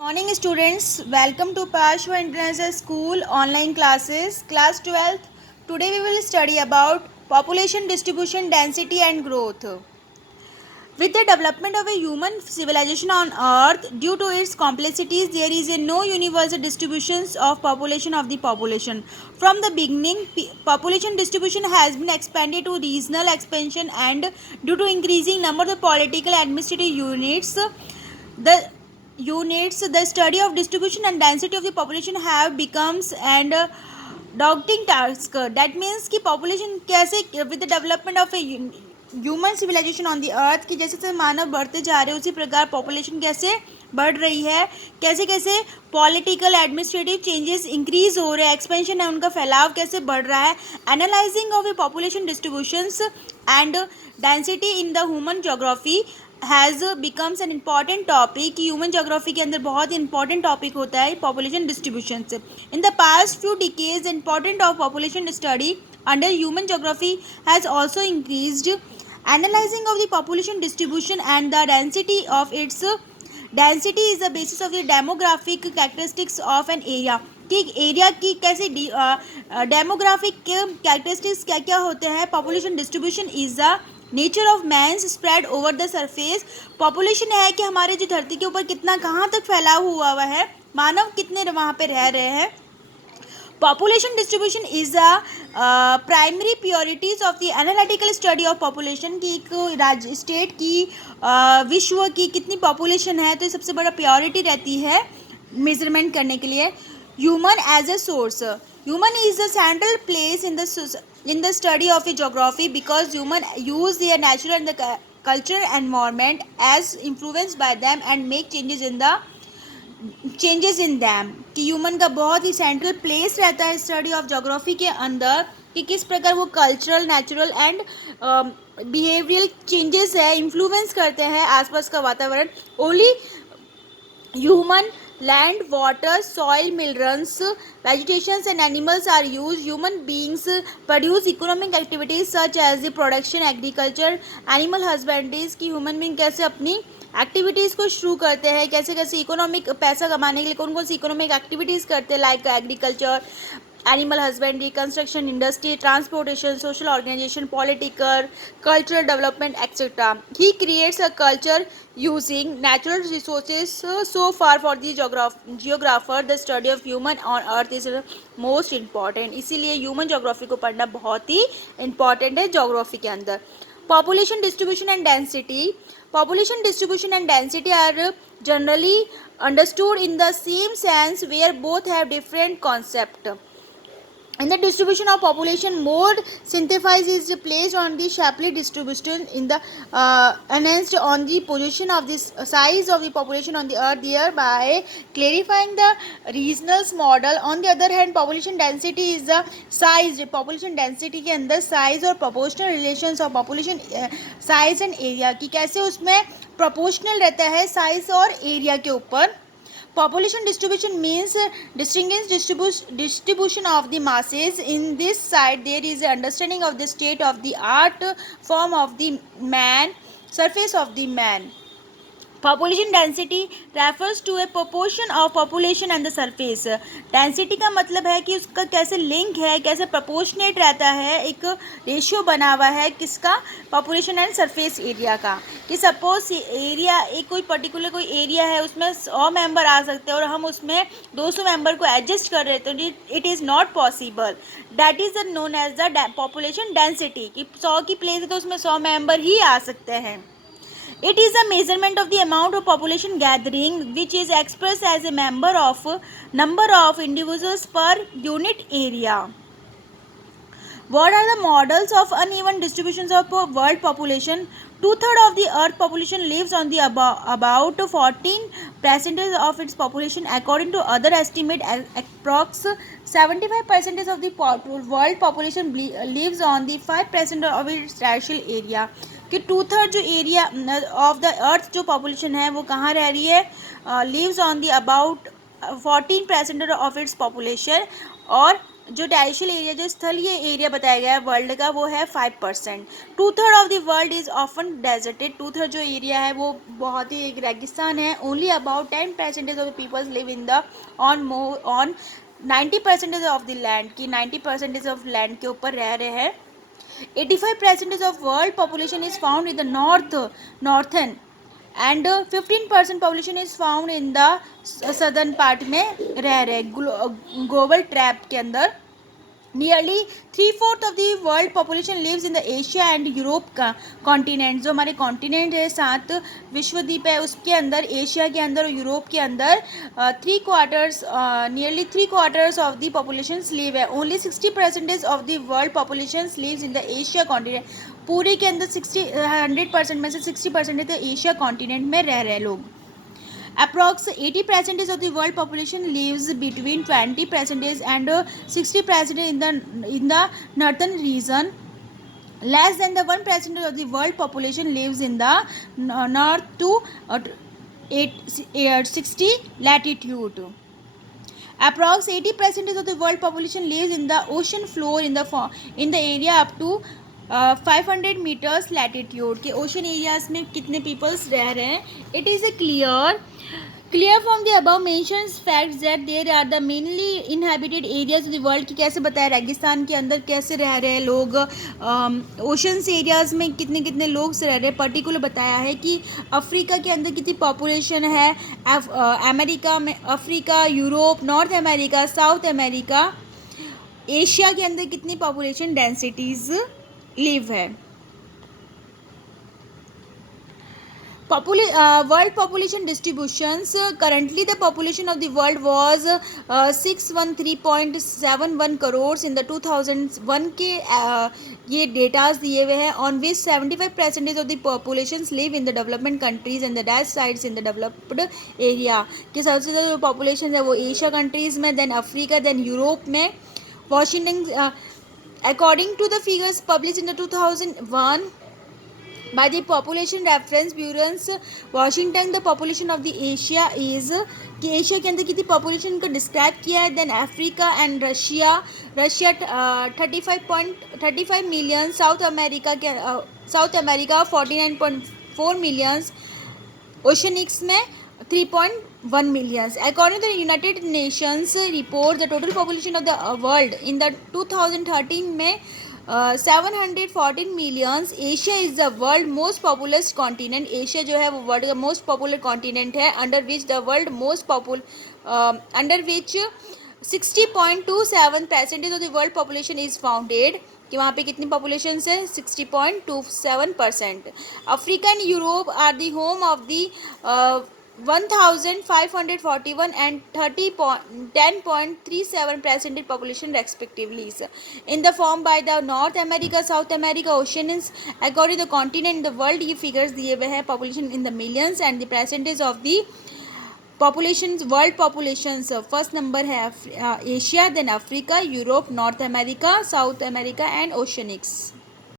Morning students, welcome to Pashwa International School online classes, class 12th. Today we will study about population distribution, density and growth. With the development of a human civilization on earth, due to its complexities, there is no universal distributions of the population. From the beginning, population distribution has been expanded to regional expansion, and due to increasing number of political administrative the the study of distribution and density of the population have becomes and daunting task. That means कि population कैसे with the development of a human civilisation on the earth कि जैसे जैसे मानव बढ़ते जा रहे हैं उसी प्रकार पॉपुलेशन कैसे बढ़ रही है, कैसे कैसे पॉलिटिकल एडमिनिस्ट्रेटिव चेंजेस इंक्रीज हो रहे हैं, एक्सपेंशन है उनका फैलाव कैसे बढ़ रहा है. Analysing of A population distributions and density in the human geography has becomes an important topic. Human geography के अंदर बहुत इंपॉर्टेंट टॉपिक होता है पॉपुलेशन डिस्ट्रीब्यूशन से. In the past few decades important of population study under human geography has also increased. Analyzing of the population distribution and the density of its density is the basis of the demographic characteristics of an area. कि area की कैसे demographic characteristics क्या क्या होते हैं. Population distribution is the nature of man's spread over the surface. Population है कि हमारे जो धरती के ऊपर कितना कहाँ तक फैलाव हुआ है, मानव कितने वहाँ पे रह रहे हैं. Population distribution is the primary priorities of the analytical study of population. कि एक राज्य स्टेट की विश्व की कितनी पॉपुलेशन है तो ये सबसे बड़ा प्रायोरिटी रहती है मेजरमेंट करने के लिए. Human as a source. Human is the central place in the study of a geography because human use their natural and the cultural environment as influenced by them and make changes in them. कि human का बहुत ही central place रहता है study of geography के अंदर कि किस प्रकार वो cultural, natural and behavioural changes है इन्फ्लुएंस करते हैं आसपास का वातावरण. Only human land, water, soil, minerals, vegetations and animals are used. Human beings produce economic activities such as the production, agriculture, animal husbandry. कि ह्यूमन बींग कैसे अपनी activities को शुरू करते हैं, कैसे कैसे इकोनॉमिक पैसा कमाने के लिए कौन कौन सी इकोनॉमिक एक्टिविटीज़ करते हैं, like agriculture, animal husbandry, construction industry, transportation, social organization, political, cultural development, etc. He creates a culture using natural resources. So far for the geographer, the study of human on earth is most important. इसीलिए human geography को पढ़ना बहुत ही important है geography के अंदर. Population distribution and density. Population distribution and density are generally understood in the same sense where both have different concept. In the distribution of population, more synthesis is placed on the Shapley distribution in the enhanced on the position of this size of the population on the earth, thereby clarifying the regional model. On the other hand, population density is the size. Population density के अंदर size और proportional relations of population size and area कि कैसे उसमें proportional रहता है size और area के ऊपर. Population distribution means distinguished distribution of the masses. In this side, there is an understanding of the state of the art form of the man, surface of the man. Population density refers to a proportion of population and the surface. Density का मतलब है कि उसका कैसे link है, कैसे proportionate रहता है, एक रेशियो बना हुआ है किसका, population and surface area का. कि सपोज एरिया एक कोई पर्टिकुलर कोई एरिया है उसमें 100 मेंबर आ सकते हैं और हम उसमें 200 मेंबर को एडजस्ट कर रहे तो it is not possible. That is known as the population density कि 100 की प्लेस है तो उसमें 100 मेंबर ही आ सकते हैं. It is a measurement of the amount of population gathering which is expressed as a number of individuals per unit area. What are the models of uneven distributions of world population? 2/3 of the earth population lives on the about 14% of its population. According to other estimate, approx 75% of the world population lives on the 5% of its terrestrial area. कि 2/3 जो area of the earth जो population है वो कहाँ रह रही है, lives on the about 14% of its population. और जो टेरिशियल एरिया, जो स्थलीय एरिया बताया गया है वर्ल्ड का, वो है 5%। 2/3 of the world is often deserted. 2/3 जो एरिया है वो बहुत ही एक रेगिस्तान है। Only about 10% of the peoples live in the on 90% of the land, की 90% ऑफ लैंड के ऊपर रह रहे हैं। 85% of world population is found in the northern and 15% population is found in the southern part में रह रहे ग्लोबल ट्रैप के अंदर। Nearly 3/4 of the world population lives in the Asia and Europe का कॉन्टिनेंट। जो हमारे कॉन्टिनेंट है, 7 विश्व द्वीप है, उसके अंदर एशिया के अंदर और यूरोप के अंदर nearly 3/4 of the population live है। Only 60% of the world population lives in the Asia continent. पूरे के अंदर 100% में से 60% एशिया कॉन्टिनेंट में रह रहे लोग। Approx 80% of the world population lives between 20% and 60% in the northern region. Less than the 1% of the world population lives in the north to 60 latitude. Approx 80% of the world population lives in the ocean floor in the area up to 500 meters latitude। के ocean areas में कितने peoples रह रहे हैं। It is a clear from the above mentioned facts that there are the mainly inhabited areas of the world। की कैसे बताया रेगिस्तान के अंदर कैसे रह रहे हैं लोग, ओशंस एरियाज में कितने कितने लोग से रह रहे हैं। पर्टिकुलर बताया है कि अफ्रीका के अंदर कितनी पॉपुलेशन है, अमेरिका में, Africa, Europe, north America, south America, Asia के अंदर कितनी पॉपुलेशन डेंसिटीज लिव है। World population distributions, currently the population of the world was 613.71 crores in the 2001 के ये डेटाज दिए हुए हैं। on which 75% of the populations live in the development countries and the rest sites in the developed area। कि सबसे ज़्यादा जो population है वो एशिया कंट्रीज़ में, then अफ्रीका, then यूरोप में। Washington according to the figures published in the 2001 by the population reference bureaus Washington, the population of the Asia is कि Asia के अंदर कितनी पॉपुलेशन को डिस्क्राइब किया है। Then Africa and Russia 35 million, south America 49.4 millions, ओशनिक्स में 3.1 millions। According to the United Nations report, the total population of the world in the 2013 में 714 millions। Asia is the world most populous continent. Asia जो है वो world का most popular continent है। Under which 60.27% of the world population is founded. कि वहाँ पे कितनी पॉपुलेशन है, 60.27%। Africa and Europe are the home of the 1541 and 10.37% population respectively in the form by the North America, South America, Oceanians। according to the continent the world ये figures दिए हुए हैं population in the millions and the percentage of the populations, world populations। First number है Asia, then Africa, Europe, north America, south America and ओशनिक्स।